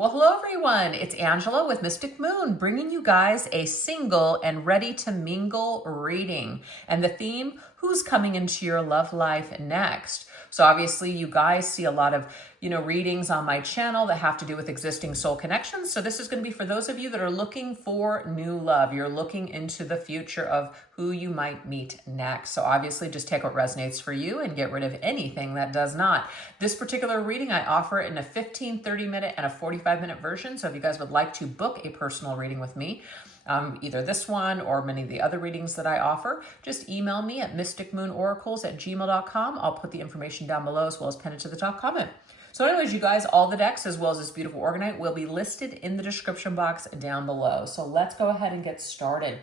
Well, hello everyone. It's Angela with Mystic Moon, bringing you guys a single and ready to mingle reading. And the theme, who's coming into your love life next? So obviously you guys see a lot of, readings on my channel that have to do with existing soul connections. So this is going to be for those of you that are looking for new love. You're looking into the future of who you might meet next. So obviously just take what resonates for you and get rid of anything that does not. This particular reading, I offer it in a 15, 30-minute and a 45-minute version. So if you guys would like to book a personal reading with me, either this one or many of the other readings that I offer, just email me at mysticmoonoracles@gmail.com. I'll put the information down below as well as pin it to the top comment. So anyways, you guys, all the decks as well as this beautiful organite will be listed in the description box down below. So let's go ahead and get started.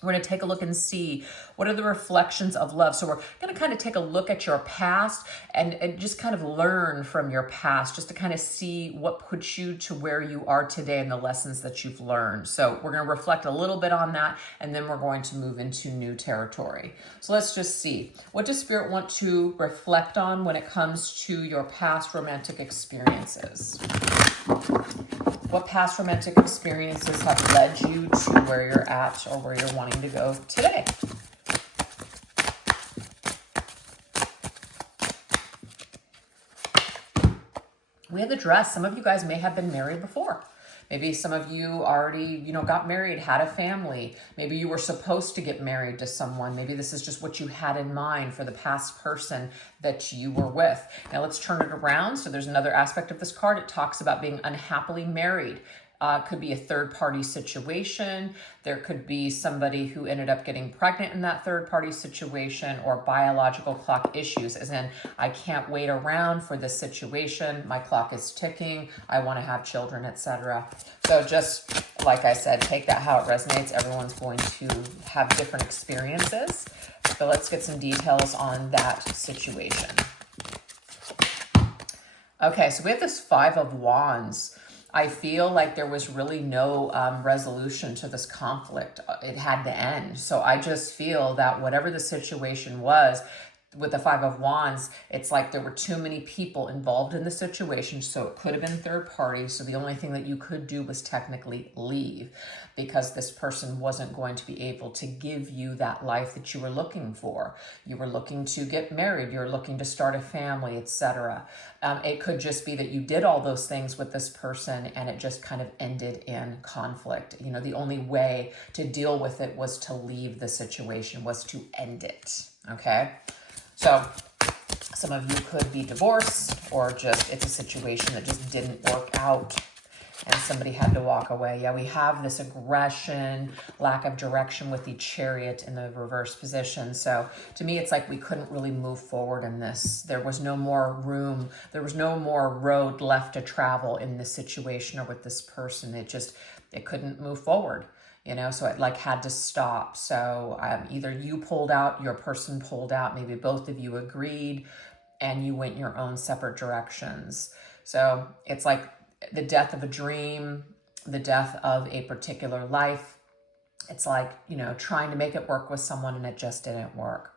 We're going to take a look and see what are the reflections of love. So we're going to kind of take a look at your past and just kind of learn from your past, just to kind of see what puts you to where you are today and the lessons that you've learned. So we're going to reflect a little bit on that, and then we're going to move into new territory. So let's just see. What does Spirit want to reflect on when it comes to your past romantic experiences? What past romantic experiences have led you to where you're at or where you're wanting to go today? We have the dress. Some of you guys may have been married before. Maybe some of you already, got married, had a family. Maybe you were supposed to get married to someone. Maybe this is just what you had in mind for the past person that you were with. Now let's turn it around. So there's another aspect of this card. It talks about being unhappily married. Could be a third-party situation. There could be somebody who ended up getting pregnant in that third-party situation, or biological clock issues, as in, I can't wait around for this situation. My clock is ticking. I want to have children, etc. So just like I said, take that how it resonates. Everyone's going to have different experiences. So let's get some details on that situation. Okay, so we have this Five of Wands. I feel like there was really no resolution to this conflict. It had to end. So I just feel that whatever the situation was, with the Five of Wands, it's like there were too many people involved in the situation, so it could have been third party. So the only thing that you could do was technically leave, because this person wasn't going to be able to give you that life that you were looking for. You were looking to get married, you're looking to start a family, etc. It could just be that you did all those things with this person and it just kind of ended in conflict. The only way to deal with it was to leave the situation, was to end it, okay? So some of you could be divorced, or just it's a situation that just didn't work out and somebody had to walk away. Yeah, we have this aggression, lack of direction with the Chariot in the reverse position. So to me, it's like we couldn't really move forward in this. There was no more room. There was no more road left to travel in this situation or with this person. It couldn't move forward. So it had to stop. So either you pulled out, your person pulled out, maybe both of you agreed and you went your own separate directions. So it's like the death of a dream, the death of a particular life. It's like, trying to make it work with someone and it just didn't work.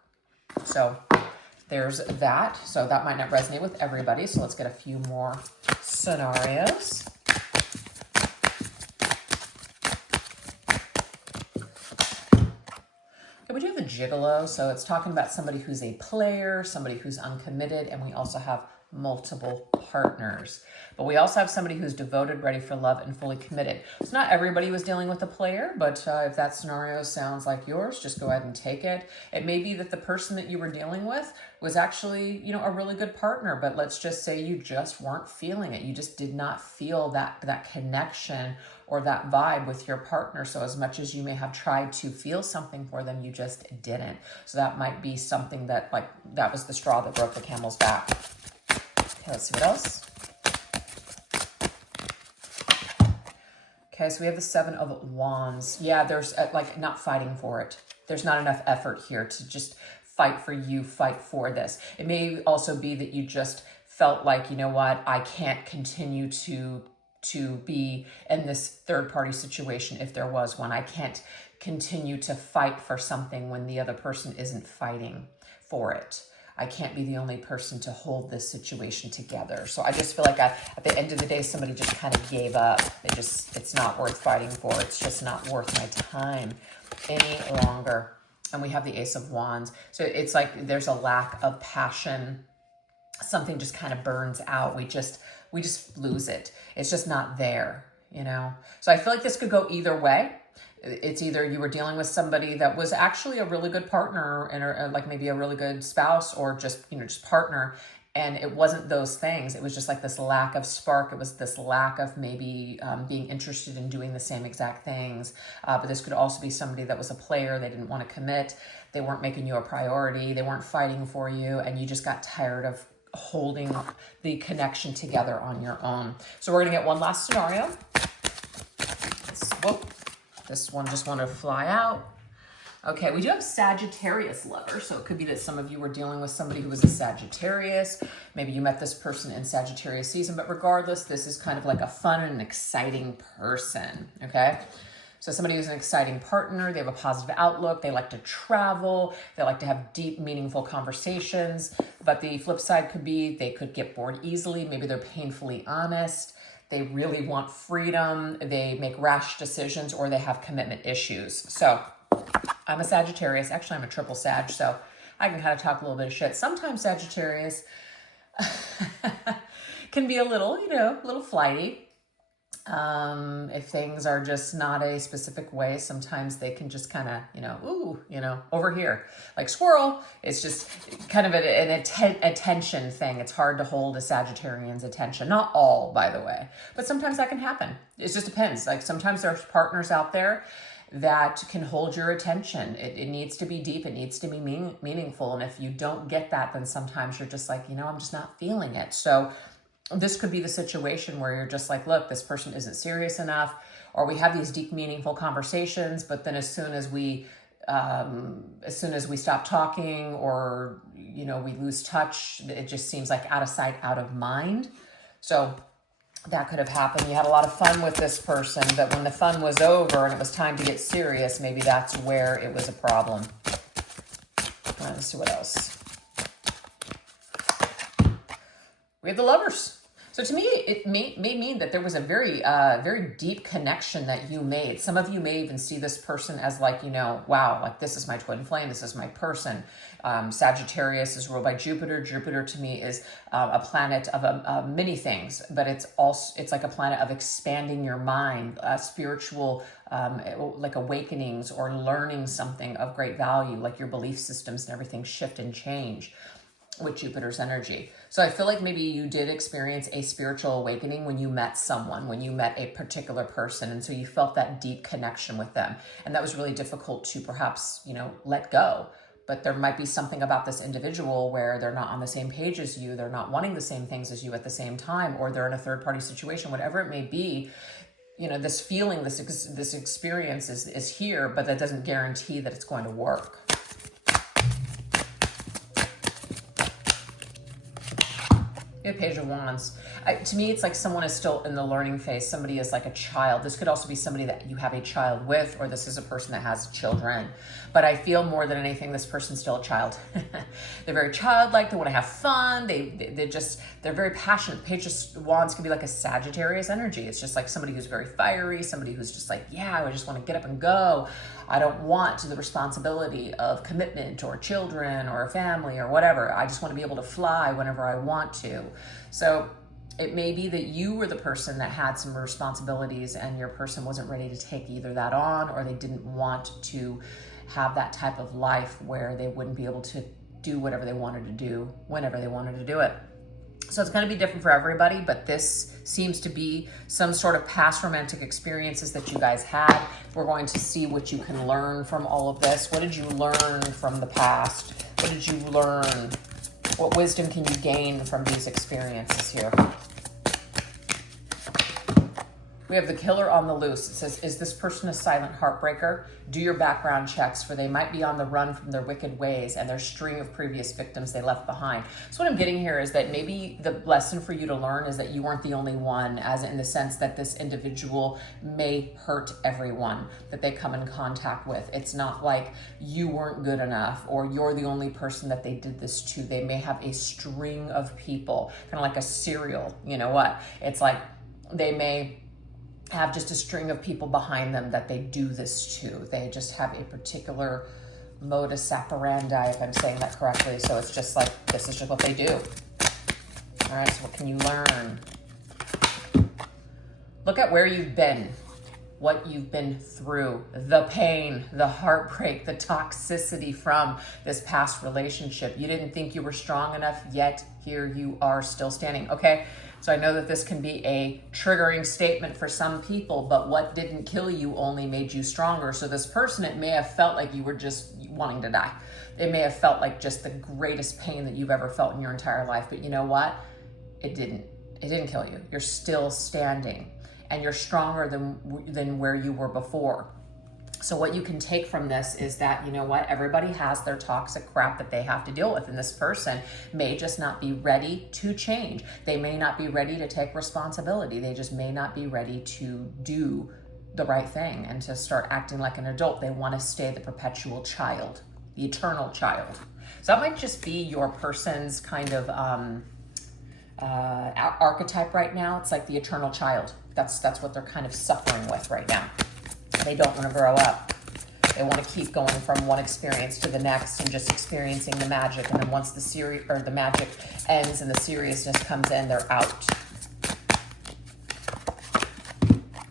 So there's that. So that might not resonate with everybody. So let's get a few more scenarios. We do have the gigolo, so it's talking about somebody who's a player, somebody who's uncommitted, and we also have multiple partners. But we also have somebody who's devoted, ready for love, and fully committed. So not everybody was dealing with a player, but if that scenario sounds like yours, just go ahead and take it. It may be that the person that you were dealing with was actually, a really good partner, but let's just say you just weren't feeling it. You just did not feel that connection or that vibe with your partner. So as much as you may have tried to feel something for them, you just didn't. So that might be something that was the straw that broke the camel's back. Okay, let's see what else. Okay, so we have the Seven of Wands. Yeah, there's not fighting for it. There's not enough effort here to just fight for you, fight for this. It may also be that you just felt like, I can't continue to be in this third-party situation if there was one. I can't continue to fight for something when the other person isn't fighting for it. I can't be the only person to hold this situation together. So I just feel like at the end of the day, somebody just kind of gave up. It's not worth fighting for. It's just not worth my time any longer. And we have the Ace of Wands. So it's like there's a lack of passion. Something just kind of burns out. We just lose it. It's just not there, you know? So I feel like this could go either way. It's either you were dealing with somebody that was actually a really good partner and like maybe a really good spouse, or just, you know, just partner. And it wasn't those things. It was just like this lack of spark. It was this lack of maybe being interested in doing the same exact things. But this could also be somebody that was a player. They didn't want to commit. They weren't making you a priority. They weren't fighting for you. And you just got tired of holding the connection together on your own. So we're going to get one last scenario. Whoa. This one just wanted to fly out. Okay, we do have Sagittarius lovers. So it could be that some of you were dealing with somebody who was a Sagittarius. Maybe you met this person in Sagittarius season, but regardless, this is kind of like a fun and exciting person, okay? So somebody who's an exciting partner, they have a positive outlook, they like to travel, they like to have deep, meaningful conversations. But the flip side could be they could get bored easily. Maybe they're painfully honest. They really want freedom. They make rash decisions, or they have commitment issues. So I'm a Sagittarius. Actually, I'm a triple Sag, so I can kind of talk a little bit of shit. Sometimes Sagittarius can be a little, you know, a little flighty. If things are just not a specific way, sometimes they can just kind of, you know, ooh, you know, over here, like squirrel. It's just kind of an attention thing. It's hard to hold a Sagittarian's attention. Not all, by the way, but sometimes that can happen. It just depends. Like sometimes there's partners out there that can hold your attention. It needs to be deep. It needs to be meaningful. And if you don't get that, then sometimes you're just like, you know, I'm just not feeling it. So this could be the situation where you're just like, look, this person isn't serious enough, or we have these deep, meaningful conversations, but then as soon as we stop talking, or, you know, we lose touch, it just seems like out of sight, out of mind. So that could have happened. You had a lot of fun with this person, but when the fun was over and it was time to get serious, maybe that's where it was a problem. Let's see what else. We have the Lovers. So to me, it may mean that there was a very deep connection that you made. Some of you may even see this person as like, you know, wow, like this is my twin flame. This is my person. Sagittarius is ruled by Jupiter. Jupiter to me is a planet of many things, but it's like a planet of expanding your mind, spiritual, like awakenings or learning something of great value, like your belief systems and everything shift and change with Jupiter's energy. So I feel like maybe you did experience a spiritual awakening when you met someone, when you met a particular person. And so you felt that deep connection with them. And that was really difficult to perhaps, you know, let go. But there might be something about this individual where they're not on the same page as you. They're not wanting the same things as you at the same time, or they're in a third party situation, whatever it may be. You know, this feeling, this experience is here, but that doesn't guarantee that it's going to work. Page of Wands. To me, it's like someone is still in the learning phase. Somebody is like a child. This could also be somebody that you have a child with, or this is a person that has children. But I feel more than anything, this person's still a child. They're very childlike. They want to have fun. They're very passionate. Page of Wands can be like a Sagittarius energy. It's just like somebody who's very fiery, somebody who's just like, yeah, I just want to get up and go. I don't want the responsibility of commitment or children or a family or whatever. I just want to be able to fly whenever I want to. So it may be that you were the person that had some responsibilities and your person wasn't ready to take either that on, or they didn't want to have that type of life where they wouldn't be able to do whatever they wanted to do whenever they wanted to do it. So it's going to be different for everybody, but this seems to be some sort of past romantic experiences that you guys had. We're going to see what you can learn from all of this. What did you learn from the past? What did you learn? What wisdom can you gain from these experiences here? We have the killer on the loose. It says, is this person a silent heartbreaker? Do your background checks, for they might be on the run from their wicked ways and their string of previous victims they left behind. So what I'm getting here is that maybe the lesson for you to learn is that you weren't the only one, as in the sense that this individual may hurt everyone that they come in contact with. It's not like you weren't good enough or you're the only person that they did this to. They may have a string of people, kind of like a serial, you know what? It's like they may have just a string of people behind them that they do this to. They just have a particular modus operandi, if I'm saying that correctly. So it's just like, this is just what they do. All right, so what can you learn? Look at where you've been, what you've been through, the pain, the heartbreak, the toxicity from this past relationship. You didn't think you were strong enough, yet here you are still standing. Okay, so I know that this can be a triggering statement for some people, but what didn't kill you only made you stronger. So this person, it may have felt like you were just wanting to die. It may have felt like just the greatest pain that you've ever felt in your entire life. But you know what? It didn't kill you. You're still standing and you're stronger than where you were before. So what you can take from this is that, you know what, everybody has their toxic crap that they have to deal with. And this person may just not be ready to change. They may not be ready to take responsibility. They just may not be ready to do the right thing and to start acting like an adult. They want to stay the perpetual child, the eternal child. So that might just be your person's kind of archetype right now. It's like the eternal child. That's what they're kind of suffering with right now. They don't want to grow up. They want to keep going from one experience to the next and just experiencing the magic. And then once the magic ends and the seriousness comes in, they're out.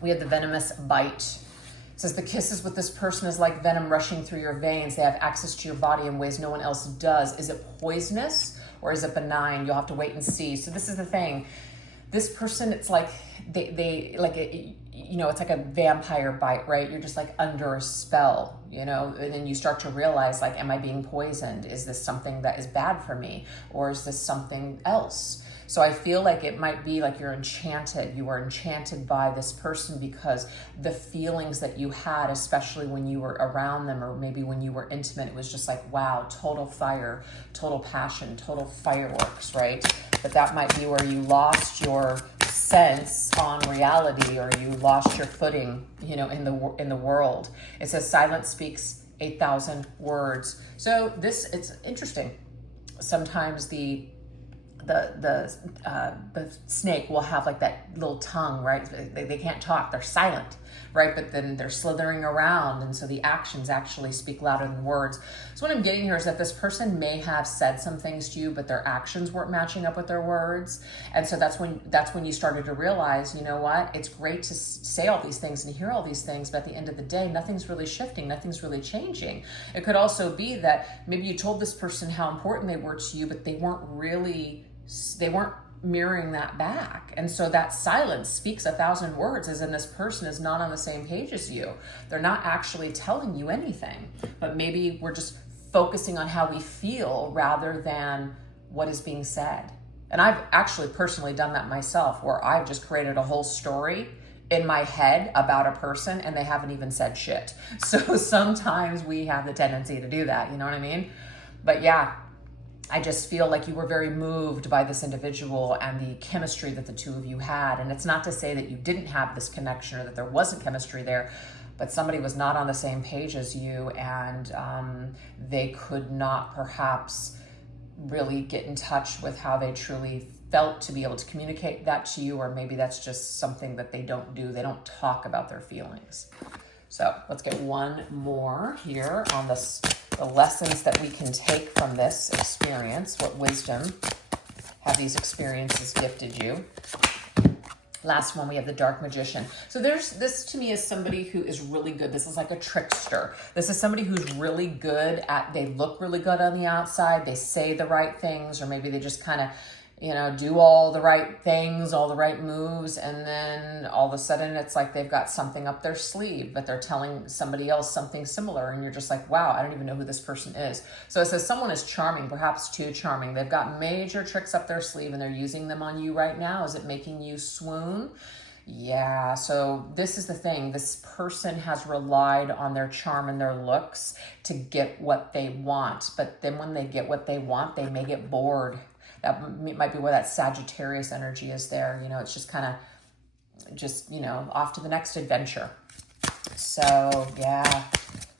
We have the venomous bite. It says the kisses with this person is like venom rushing through your veins. They have access to your body in ways no one else does. Is it poisonous or is it benign? You'll have to wait and see. So this is the thing. This person, it's like they like it, you know, it's like a vampire bite, right? You're just like under a spell, you know, and then you start to realize, like, am I being poisoned? Is this something that is bad for me? Or is this something else? So I feel like it might be like you're enchanted. You were enchanted by this person because the feelings that you had, especially when you were around them or maybe when you were intimate, it was just like, wow, total fire, total passion, total fireworks, right? But that might be where you lost your sense on reality, or you lost your footing, you know, in the world. It says silence speaks 8,000 words. So it's interesting. Sometimes the snake will have like that little tongue, right? They can't talk, they're silent, right? But then they're slithering around, and so the actions actually speak louder than words. So what I'm getting here is that this person may have said some things to you, but their actions weren't matching up with their words. And so that's when you started to realize, you know what, it's great to say all these things and hear all these things, but at the end of the day, nothing's really shifting, nothing's really changing. It could also be that maybe you told this person how important they were to you, but they weren't mirroring that back. And so that silence speaks 1,000 words, as in this person is not on the same page as you. They're not actually telling you anything, but maybe we're just focusing on how we feel rather than what is being said. And I've actually personally done that myself, where I've just created a whole story in my head about a person and they haven't even said shit. So sometimes we have the tendency to do that, you know what I mean? But yeah, I just feel like you were very moved by this individual and the chemistry that the two of you had. And it's not to say that you didn't have this connection or that there wasn't chemistry there, but somebody was not on the same page as you, and they could not perhaps really get in touch with how they truly felt to be able to communicate that to you, or maybe that's just something that they don't do. They don't talk about their feelings. So let's get one more here on this, the lessons that we can take from this experience. What wisdom have these experiences gifted you? Last one, we have the dark magician. So this to me is somebody who is really good. This is like a trickster. This is somebody who's really good at, they look really good on the outside. They say the right things, or maybe they just kind of, you know, do all the right things, all the right moves, and then all of a sudden it's like they've got something up their sleeve, but they're telling somebody else something similar, and you're just like, wow, I don't even know who this person is. So it says someone is charming, perhaps too charming. They've got major tricks up their sleeve and they're using them on you right now. Is it making you swoon? Yeah, so this is the thing. This person has relied on their charm and their looks to get what they want. But then when they get what they want, they may get bored. Might be where that Sagittarius energy is there. You know, it's just kind of off to the next adventure. So yeah,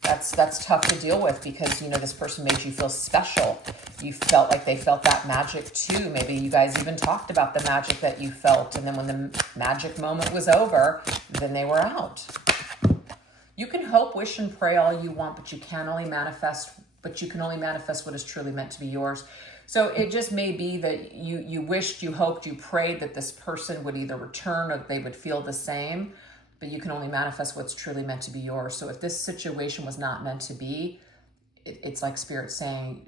that's tough to deal with because, this person made you feel special. You felt like they felt that magic too. Maybe you guys even talked about the magic that you felt. And then when the magic moment was over, then they were out. You can hope, wish, and pray all you want, but you can only manifest what is truly meant to be yours. So it just may be that you wished, you hoped, you prayed that this person would either return or they would feel the same. But you can only manifest what's truly meant to be yours. So if this situation was not meant to be, it's like Spirit saying,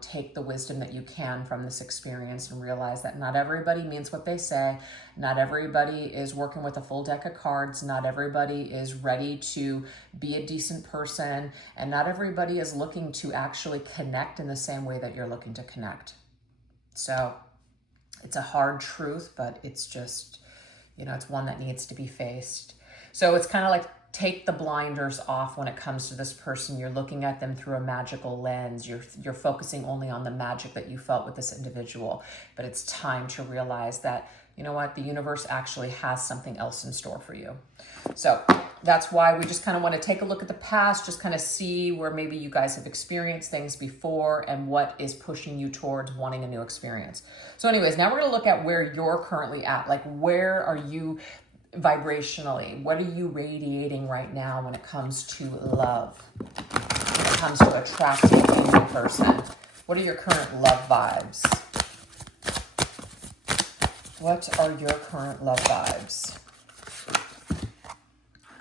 take the wisdom that you can from this experience and realize that not everybody means what they say. Not everybody is working with a full deck of cards. Not everybody is ready to be a decent person. And not everybody is looking to actually connect in the same way that you're looking to connect. So it's a hard truth, but it's just, it's one that needs to be faced. So it's kind of like take the blinders off when it comes to this person. You're looking at them through a magical lens. You're focusing only on the magic that you felt with this individual. But it's time to realize that, the universe actually has something else in store for you. So that's why we just kind of want to take a look at the past, just kind of see where maybe you guys have experienced things before and what is pushing you towards wanting a new experience. So anyways, now we're going to look at where you're currently at. Like, where are you vibrationally? What are you radiating right now when it comes to love? When it comes to attracting a new person? What are your current love vibes? What are your current love vibes?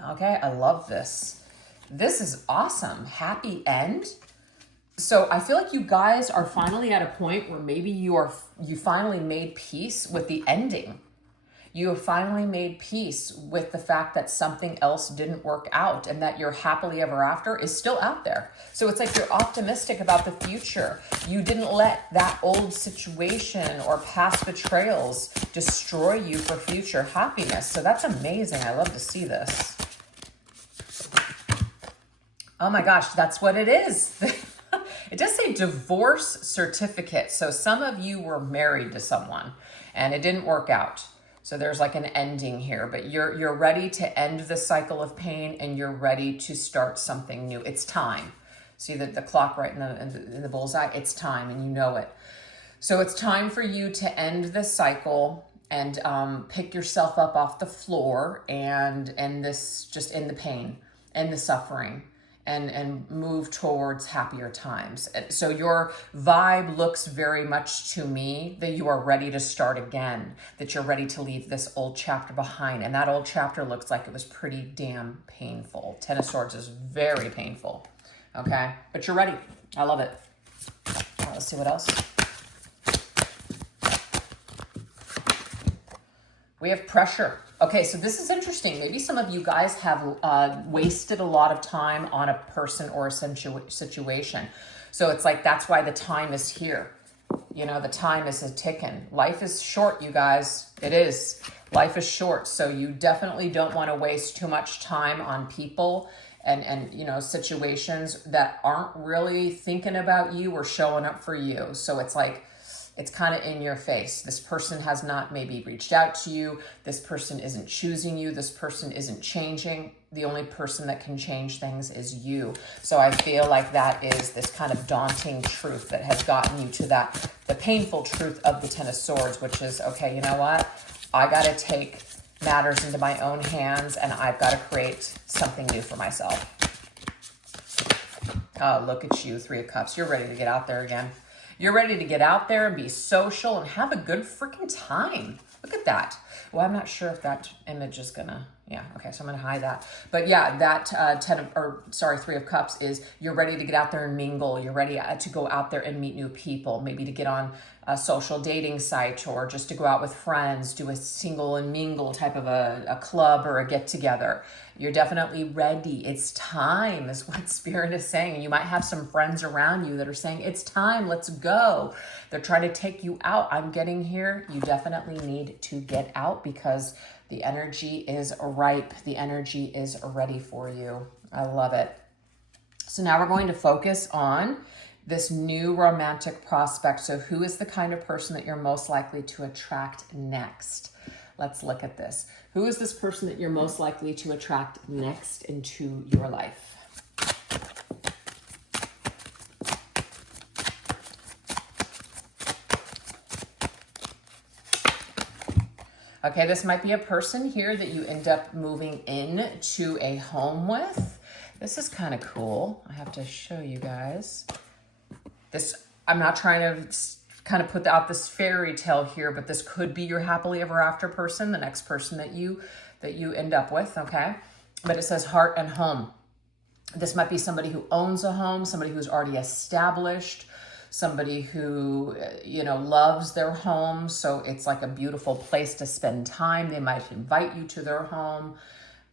Okay, I love this. This is awesome. Happy end. So I feel like you guys are finally at a point where maybe you finally made peace with the ending. You have finally made peace with the fact that something else didn't work out and that your happily ever after is still out there. So it's like you're optimistic about the future. You didn't let that old situation or past betrayals destroy you for future happiness. So that's amazing. I love to see this. Oh my gosh, that's what it is. It does say divorce certificate. So some of you were married to someone and it didn't work out. So there's like an ending here, but you're ready to end the cycle of pain and you're ready to start something new. It's time. See the clock right in the bullseye? It's time and you know it. So it's time for you to end this cycle and pick yourself up off the floor and just end the pain and the suffering. And move towards happier times. So your vibe looks very much to me that you are ready to start again, that you're ready to leave this old chapter behind. And that old chapter looks like it was pretty damn painful. Ten of Swords is very painful, okay? But you're ready. I love it. Let's see what else. We have pressure. Okay, so this is interesting. Maybe some of you guys have wasted a lot of time on a person or a situation. So it's like, that's why the time is here. The time is a ticking. Life is short, you guys. It is. Life is short. So you definitely don't want to waste too much time on people and situations that aren't really thinking about you or showing up for you. So it's like, it's kind of in your face. This person has not maybe reached out to you. This person isn't choosing you. This person isn't changing. The only person that can change things is you. So I feel like that is this kind of daunting truth that has gotten you to the painful truth of the Ten of Swords, which is, okay, you know what? I got to take matters into my own hands and I've got to create something new for myself. Oh, look at you, Three of Cups. You're ready to get out there again. You're ready to get out there and be social and have a good freaking time. Look at that. Well, I'm not sure if that image is gonna, yeah, okay, so I'm gonna hide that. But yeah, that Three of Cups is you're ready to get out there and mingle. You're ready to go out there and meet new people, maybe to get on a social dating site or just to go out with friends, do a single and mingle type of a club or a get together. You're definitely ready. It's time is what Spirit is saying. And you might have some friends around you that are saying, it's time, let's go. They're trying to take you out. I'm getting here. You definitely need to get out because The energy is ripe. The energy is ready for you. I love it. So now we're going to focus on this new romantic prospect. So who is the kind of person that you're most likely to attract next? Let's look at this. Who is this person that you're most likely to attract next into your life? Okay, this might be a person here that you end up moving into a home with. This is kind of cool. I have to show you guys. This, I'm not trying to kind of put out this fairy tale here, but this could be your happily ever after person, the next person that you end up with, okay? But it says heart and home. This might be somebody who owns a home, somebody who's already established, somebody who, loves their home. So it's like a beautiful place to spend time. They might invite you to their home,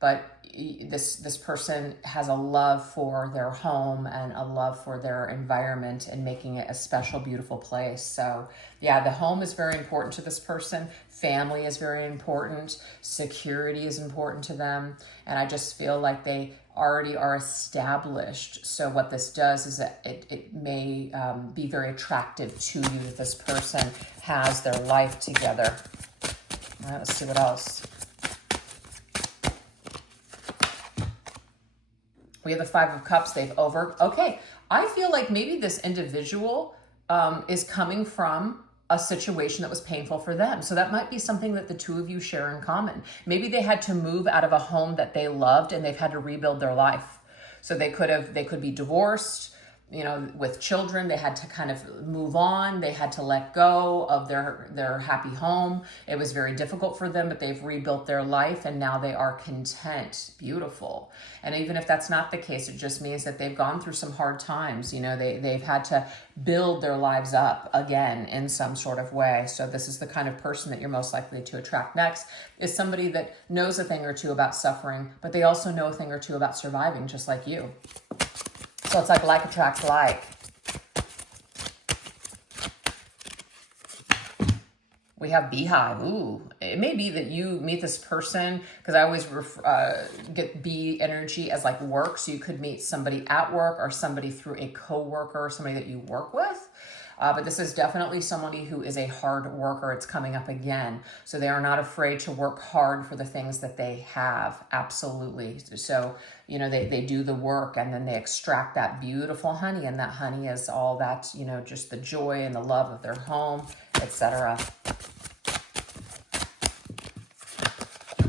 but this person has a love for their home and a love for their environment and making it a special, beautiful place. So yeah, the home is very important to this person. Family is very important. Security is important to them. And I just feel like they already are established. So what this does is that it may be very attractive to you that this person has their life together. All right, let's see what else. We have the Five of Cups. Okay, I feel like maybe this individual is coming from a situation that was painful for them. So that might be something that the two of you share in common. Maybe they had to move out of a home that they loved and they've had to rebuild their life. So they could be divorced, with children. They had to kind of move on. They had to let go of their happy home. It was very difficult for them, but they've rebuilt their life and now they are content. Beautiful. And even if that's not the case, it just means that they've gone through some hard times. They've had to build their lives up again in some sort of way. So this is the kind of person that you're most likely to attract next, is somebody that knows a thing or two about suffering, but they also know a thing or two about surviving, just like you. So it's like attracts like. We have beehive. Ooh, it may be that you meet this person, because I always get bee energy as like work. So you could meet somebody at work or somebody through a coworker or somebody that you work with. But this is definitely somebody who is a hard worker. It's coming up again. So they are not afraid to work hard for the things that they have. Absolutely. So, they do the work and then they extract that beautiful honey. And that honey is all that, just the joy and the love of their home, etc.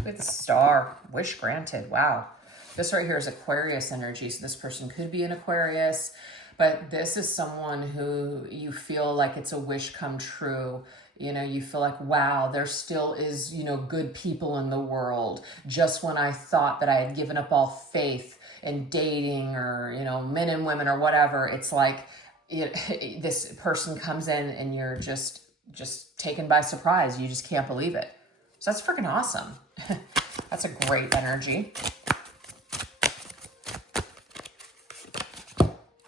With the star, wish granted. Wow. This right here is Aquarius energy. So this person could be an Aquarius. But this is someone who you feel like it's a wish come true. You feel like, wow, there still is, good people in the world. Just when I thought that I had given up all faith in dating or, men and women or whatever, it's like this person comes in and you're just taken by surprise. You just can't believe it. So that's freaking awesome. That's a great energy.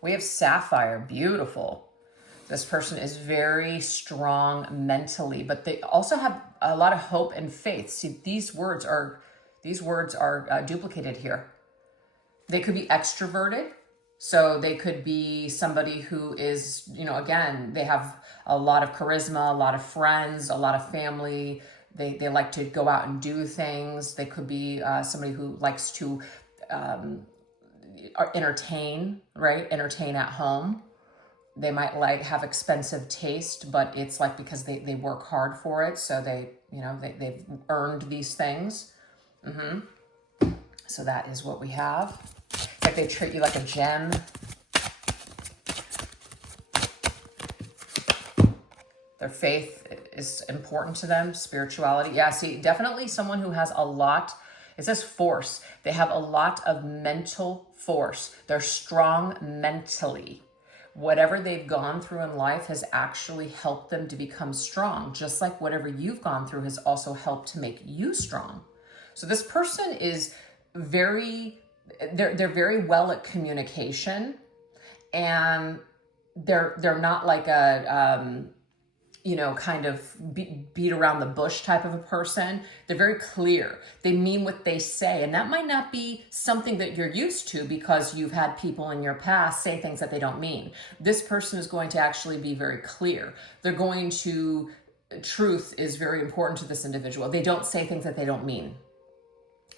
We have Sapphire, beautiful. This person is very strong mentally, but they also have a lot of hope and faith. See, these words are duplicated here. They could be extroverted. So they could be somebody who is, again, they have a lot of charisma, a lot of friends, a lot of family. They like to go out and do things. They could be somebody who likes to entertain, right? Entertain at home. They might have expensive taste, but it's like because they work hard for it. So they've earned these things. So that is what we have. It's like they treat you like a gem. Their faith is important to them. Spirituality. Yeah, see, definitely someone who has a lot. It says force. They have a lot of mental force. They're strong mentally. Whatever they've gone through in life has actually helped them to become strong, just like whatever you've gone through has also helped to make you strong. So this person is they're very well at communication, and they're not like kind of beat around the bush type of a person. They're very clear. They mean what they say. And that might not be something that you're used to because you've had people in your past say things that they don't mean. This person is going to actually be very clear. Truth is very important to this individual. They don't say things that they don't mean.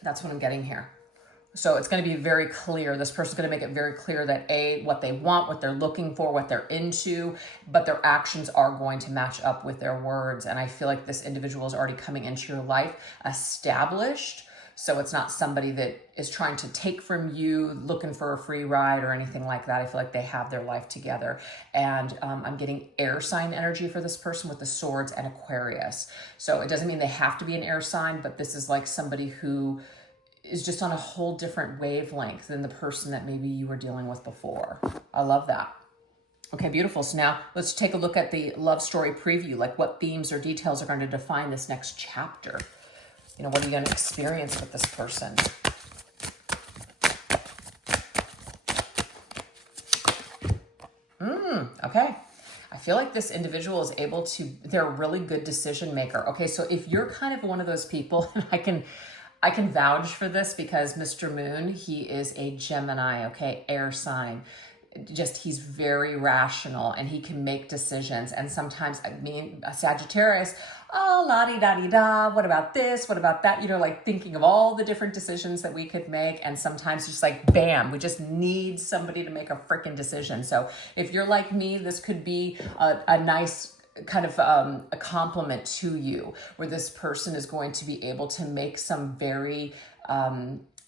That's what I'm getting here. So it's going to be very clear. This person's going to make it very clear that what they want, what they're looking for, what they're into, but their actions are going to match up with their words. And I feel like this individual is already coming into your life established. So it's not somebody that is trying to take from you, looking for a free ride or anything like that. I feel like they have their life together. And I'm getting air sign energy for this person with the swords and Aquarius. So it doesn't mean they have to be an air sign, but this is like somebody who is just on a whole different wavelength than the person that maybe you were dealing with before. I love that. Okay, beautiful. So now let's take a look at the love story preview, like what themes or details are going to define this next chapter. What are you going to experience with this person? Okay. I feel like this individual is they're a really good decision maker. Okay, so if you're kind of one of those people, and I can vouch for this because Mr. Moon, he is a Gemini, okay, air sign. He's very rational and he can make decisions. And sometimes, a Sagittarius, la-di-da-di-da, what about this? What about that? Like thinking of all the different decisions that we could make. And sometimes just like, bam, we just need somebody to make a freaking decision. So if you're like me, this could be a nice kind of a compliment to you, where this person is going to be able to make some very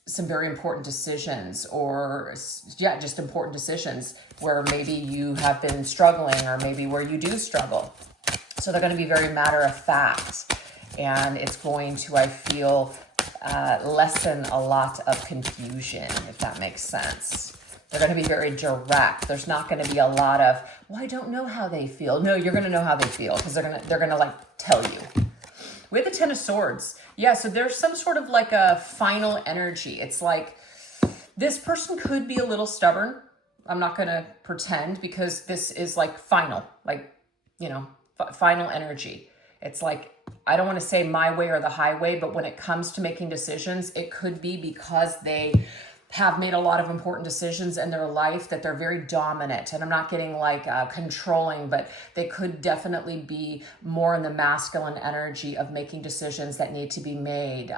important decisions, or just important decisions where maybe you have been struggling, or maybe where you do struggle. So they're going to be very matter of fact, and it's going to, I feel, lessen a lot of confusion, if that makes sense. They're going to be very direct. There's not going to be a lot of, well, I don't know how they feel. No, you're going to know how they feel, because they're going to like tell you. We have the Ten of Swords. Yeah, so there's some sort of like a final energy. It's like this person could be a little stubborn. I'm not going to pretend, because this is like final, like, final energy. It's like, I don't want to say my way or the highway, but when it comes to making decisions, it could be because they have made a lot of important decisions in their life that they're very dominant. And I'm not getting like controlling, but they could definitely be more in the masculine energy of making decisions that need to be made.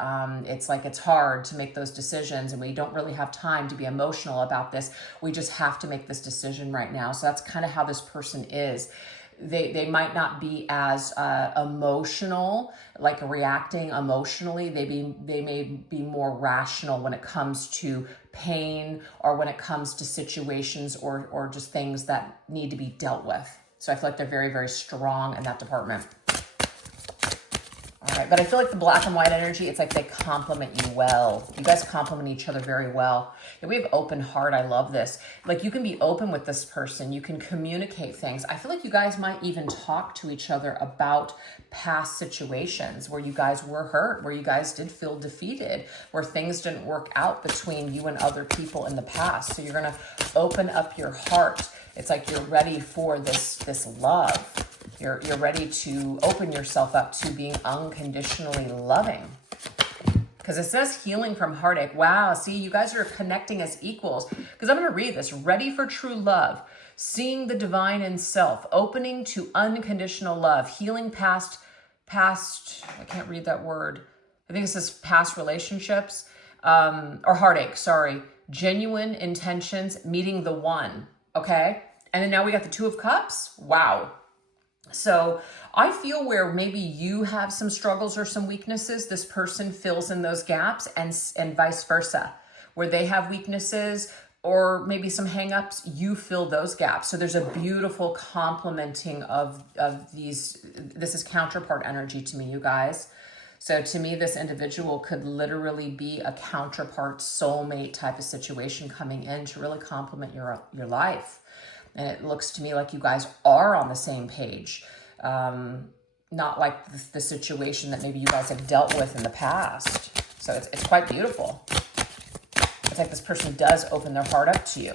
It's like it's hard to make those decisions, and we don't really have time to be emotional about this. We just have to make this decision right now. So that's kind of how this person is. They might not be as emotional, like reacting emotionally. They may be more rational when it comes to pain, or when it comes to situations or just things that need to be dealt with. So I feel like they're very, very strong in that department. All right, but I feel like the black and white energy, it's like they complement you well. You guys complement each other very well. And we have open heart. I love this. Like, you can be open with this person. You can communicate things. I feel like you guys might even talk to each other about past situations where you guys were hurt, where you guys did feel defeated, where things didn't work out between you and other people in the past. So you're going to open up your heart. It's like you're ready for this love. You're ready to open yourself up to being unconditionally loving. Because it says healing from heartache. Wow, see, you guys are connecting as equals. Because I'm going to read this. Ready for true love. Seeing the divine in self. Opening to unconditional love. Healing past, I can't read that word. I think it says past relationships. Or heartache, sorry. Genuine intentions, meeting the one. Okay? And then now we got the Two of Cups. Wow. So I feel where maybe you have some struggles or some weaknesses, this person fills in those gaps, and vice versa. Where they have weaknesses or maybe some hangups, you fill those gaps. So there's a beautiful complementing of these. This is counterpart energy to me, you guys. So to me, this individual could literally be a counterpart soulmate type of situation coming in to really complement your life. And it looks to me like you guys are on the same page. Not like the situation that maybe you guys have dealt with in the past. So it's quite beautiful. It's like this person does open their heart up to you.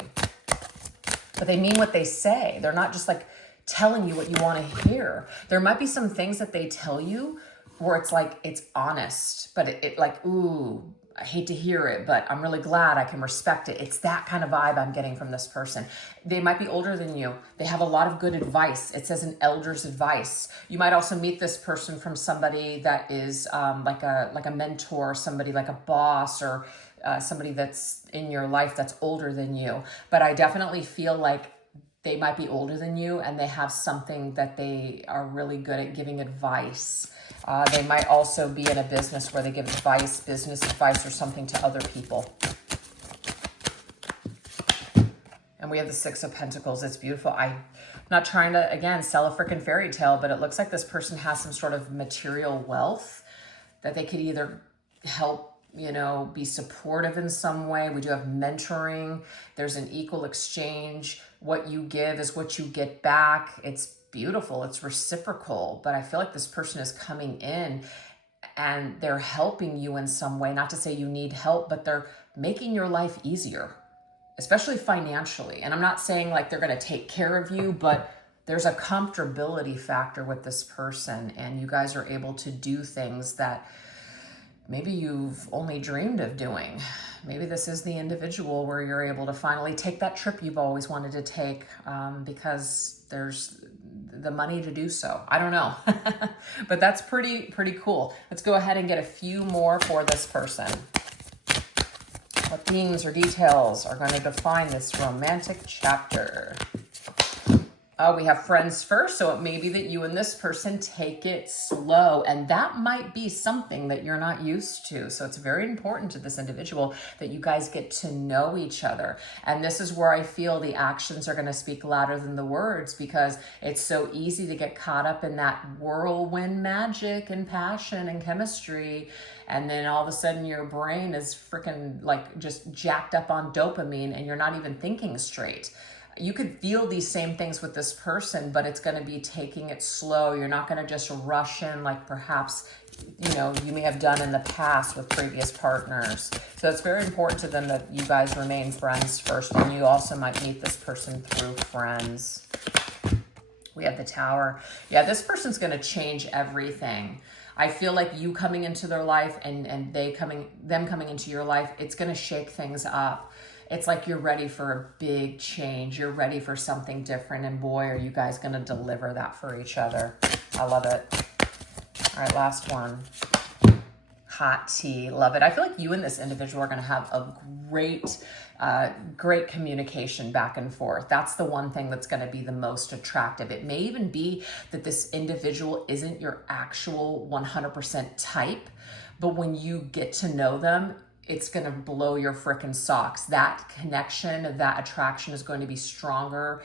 But they mean what they say. They're not just like telling you what you want to hear. There might be some things that they tell you where it's like, it's honest, but it like, ooh, I hate to hear it, but I'm really glad I can respect it. It's that kind of vibe I'm getting from this person. They might be older than you. They have a lot of good advice. It says an elder's advice. You might also meet this person from somebody that is like a mentor, somebody like a boss, or somebody that's in your life that's older than you. But I definitely feel like they might be older than you and they have something that they are really good at giving advice. They might also be in a business where they give advice, business advice or something to other people. And we have the Six of Pentacles. It's beautiful. I'm not trying to, again, sell a freaking fairy tale, but it looks like this person has some sort of material wealth that they could either help, you know, be supportive in some way. We do have mentoring. There's an equal exchange. What you give is what you get back. It's beautiful. It's reciprocal. But I feel like this person is coming in and they're helping you in some way. Not to say you need help, but they're making your life easier, especially financially. And I'm not saying like they're going to take care of you, but there's a comfortability factor with this person. And you guys are able to do things that maybe you've only dreamed of doing. Maybe this is the individual where you're able to finally take that trip you've always wanted to take because there's the money to do so. I don't know. But that's pretty cool. Let's go ahead and get a few more for this person. What themes or details are going to define this romantic chapter? We have friends first, so it may be that you and this person take it slow, and that might be something that you're not used to. So it's very important to this individual that you guys get to know each other. And this is where I feel the actions are going to speak louder than the words, because it's so easy to get caught up in that whirlwind magic and passion and chemistry. And then all of a sudden your brain is freaking like just jacked up on dopamine and you're not even thinking straight. You could feel these same things with this person, but it's going to be taking it slow. You're not going to just rush in like perhaps, you know, you may have done in the past with previous partners. So it's very important to them that you guys remain friends first, and you also might meet this person through friends. We have the Tower. Yeah, this person's going to change everything. I feel like you coming into their life and them coming into your life, it's going to shake things up. It's like you're ready for a big change. You're ready for something different. And boy, are you guys going to deliver that for each other. I love it. All right, last one. Hot tea. Love it. I feel like you and this individual are going to have a great communication back and forth. That's the one thing that's going to be the most attractive. It may even be that this individual isn't your actual 100% type, but when you get to know them, it's going to blow your frickin' socks. That connection, that attraction is going to be stronger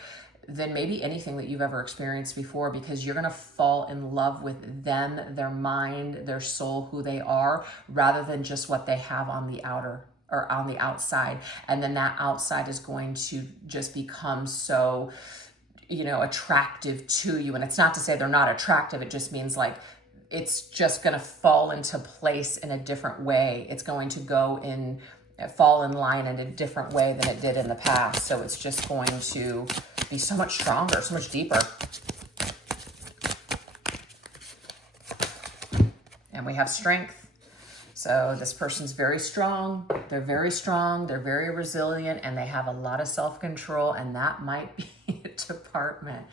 than maybe anything that you've ever experienced before, because you're going to fall in love with them, their mind, their soul, who they are, rather than just what they have on the outer or on the outside. And then that outside is going to just become so, you know, attractive to you. And it's not to say they're not attractive. It just means like, it's just going to fall into place in a different way. It's going to fall in line in a different way than it did in the past. So it's just going to be so much stronger, so much deeper. And we have Strength. So this person's very strong. They're very strong. They're very resilient, and they have a lot of self-control. And that might be a department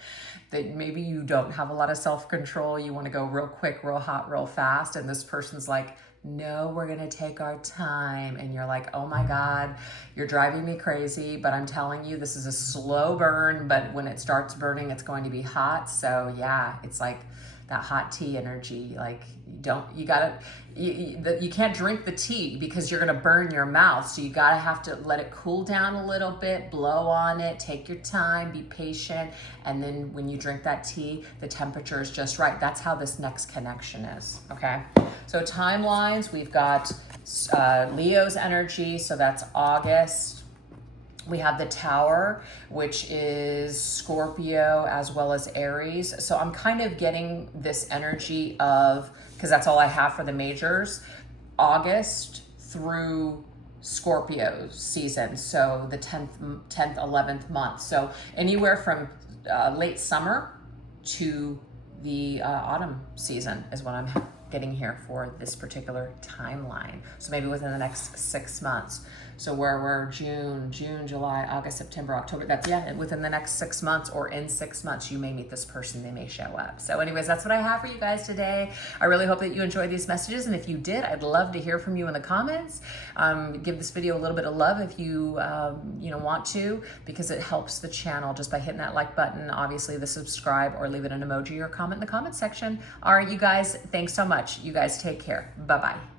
that maybe you don't have a lot of self-control. You want to go real quick, real hot, real fast. And this person's like, no, we're going to take our time. And you're like, oh my God, you're driving me crazy. But I'm telling you, this is a slow burn. But when it starts burning, it's going to be hot. So yeah, it's like that hot tea energy. Like you can't drink the tea because you're going to burn your mouth. So you got to have to let it cool down a little bit, blow on it, take your time, be patient. And then when you drink that tea, the temperature is just right. That's how this next connection is. Okay. So timelines, we've got Leo's energy. So that's August. We have the Tower, which is Scorpio as well as Aries. So I'm kind of getting this energy of, because that's all I have for the majors, August through Scorpio season. So the 10th, 11th month. So anywhere from late summer to the autumn season is what I'm getting here for this particular timeline. So maybe within the next 6 months. So where we're June, July, August, September, October, that's, yeah, within the next 6 months, or in 6 months, you may meet this person, they may show up. So anyways, that's what I have for you guys today. I really hope that you enjoyed these messages. And if you did, I'd love to hear from you in the comments. Give this video a little bit of love if you, want to, because it helps the channel just by hitting that like button, obviously the subscribe, or leave it an emoji or comment in the comment section. All right, you guys, thanks so much. You guys take care. Bye-bye.